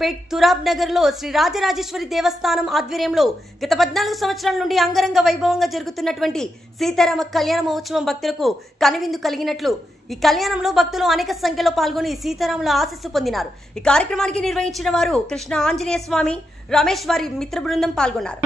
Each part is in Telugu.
నాగర్పేట్ తురాబ్ నగర్ లో శ్రీ రాజరాజేశ్వరి దేవస్థానం ఆధ్వర్యంలో గత 14 సంవత్సరాల నుండి అంగరంగ వైభవంగా జరుగుతున్నటువంటి సీతారామ కళ్యాణ మహోత్సవం భక్తులకు కనువిందు కలిగినట్లు ఈ కళ్యాణంలో భక్తులు అనేక సంఖ్యలో పాల్గొని సీతారాముల ఆశీస్సు పొందినారు। ఈ కార్యక్రమానికి నిర్వహించిన వారు కృష్ణ ఆంజనేయ స్వామి రమేష్ వారి మిత్ర బృందం పాల్గొన్నారు।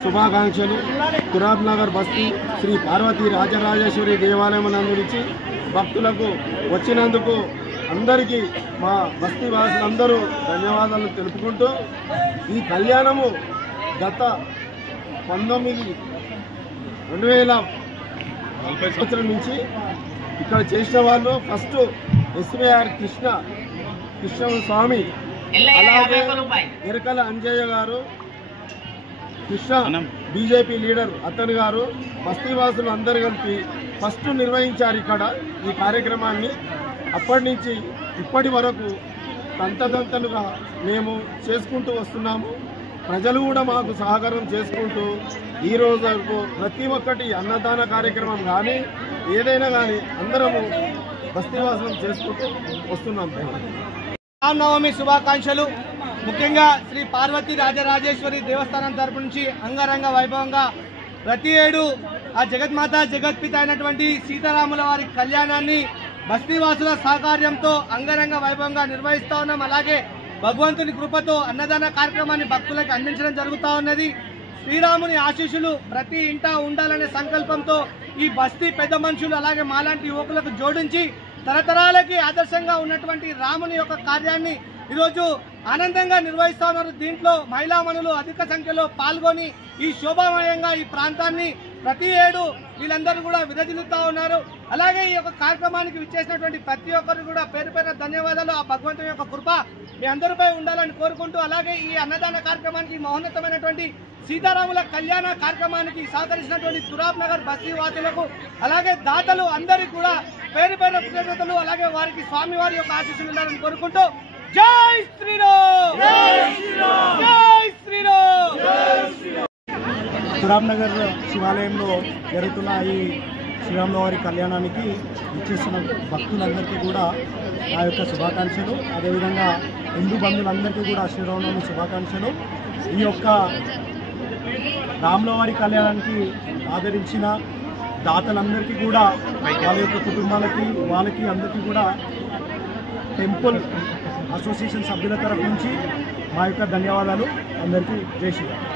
శుభాకాంక్షలు। తురాబ్ నగర్ బస్తీ శ్రీ పార్వతీ రాజరాజేశ్వరి దేవాలయం నందు భక్తులకు వచ్చినందుకు అందరికీ మా బస్తీ వాసులందరూ ధన్యవాదాలు తెలుపుకుంటూ ఈ కళ్యాణము గత 2040 సంవత్సరం నుంచి ఇక్కడ చేసిన వాళ్ళు ఫస్ట్ ఎస్వీఆర్ కృష్ణ స్వామి, అలాగే ఎరకల అంజయ్య గారు, కృష్ణ బీజేపీ లీడర్ అతను గారు, బస్తీవాసులు అందరూ కలిపి ఫస్ట్ నిర్వహించారు ఇక్కడ ఈ కార్యక్రమాన్ని। అప్పటి నుంచి ఇప్పటి వరకు తంతలుగా మేము చేసుకుంటూ వస్తున్నాము। ప్రజలు కూడా మాకు సహకారం చేసుకుంటూ ఈ రోజు వరకు ప్రతి ఒక్కటి అన్నదాన కార్యక్రమం కానీ ఏదైనా కానీ అందరము బస్తీవాసులు చేసుకుంటూ వస్తున్నాం। రామనవమి శుభాకాంక్షలు। ముఖ్యంగా శ్రీ పార్వతీ రాజరాజేశ్వరి దేవస్థానం తరపు నుంచి అంగరంగ వైభవంగా ప్రతి ఏడు ఆ జగన్మాత జగత్పిత అయినటువంటి సీతారాముల వారి కళ్యాణాన్ని బస్తీవాసుల సహకార్యంతో అంగరంగ వైభవంగా నిర్వహిస్తా ఉన్నాం। అలాగే భగవంతుని కృపతో అన్నదాన కార్యక్రమాన్ని భక్తులకు అందించడం జరుగుతూ ఉన్నది। శ్రీరాముని ఆశీస్సులు ప్రతి ఇంట ఉండాలనే సంకల్పంతో ఈ బస్తీ పెద్ద మనుషులు అలాగే మాలాంటి యువకులకు జోడించి తరతరాలకి ఆదర్శంగా ఉన్నటువంటి రాముని యొక్క కార్యాన్ని ఈరోజు ఆనందంగా నిర్వహిస్తా ఉన్నారు। దీంట్లో మహిళామణులు అధిక సంఖ్యలో పాల్గొని ఈ శోభామయంగా ఈ ప్రాంతాన్ని ప్రతి ఏడు వీళ్ళందరూ కూడా విరజిల్లుతా ఉన్నారు। అలాగే ఈ యొక్క కార్యక్రమానికి విచ్చేసినటువంటి ప్రతి ఒక్కరు కూడా పేరు పేరు ధన్యవాదాలు। ఆ భగవంతుని యొక్క కృప మీ అందరిపై ఉండాలని కోరుకుంటూ, అలాగే ఈ అన్నదాన కార్యక్రమానికి మహోన్నతమైనటువంటి సీతారాముల కళ్యాణ కార్యక్రమానికి సహకరించినటువంటి తురాబ్ నగర్ బస్తీ వాసులకు అలాగే దాతలు అందరికీ కూడా పేరు పేరు కృతజ్ఞతలు, అలాగే వారికి స్వామివారి యొక్క ఆశీస్సులు ఉండాలని కోరుకుంటూ జై శ్రీరామ్, జై శ్రీరామ్। తురాబ్ నగర్ శివాలయంలో జరుగుతున్న ఈ శ్రీరామవారి కళ్యాణానికి ఇచ్చేస్తున్న భక్తులందరికీ కూడా నా యొక్క శుభాకాంక్షలు। అదేవిధంగా హిందూ బంధువులందరికీ కూడా శ్రీరామనవమి శుభాకాంక్షలు। ఈ యొక్క రాములవారి కళ్యాణానికి ఆదరించిన దాతలందరికీ కూడా వాళ్ళ యొక్క కుటుంబాలకి వాళ్ళకి అందరికీ కూడా టెంపుల్ అసోసియేషన్ సభ్యుల తరఫు నుంచి మా యొక్క ధన్యవాదాలు। అందరికీ జై శ్రీరామ్।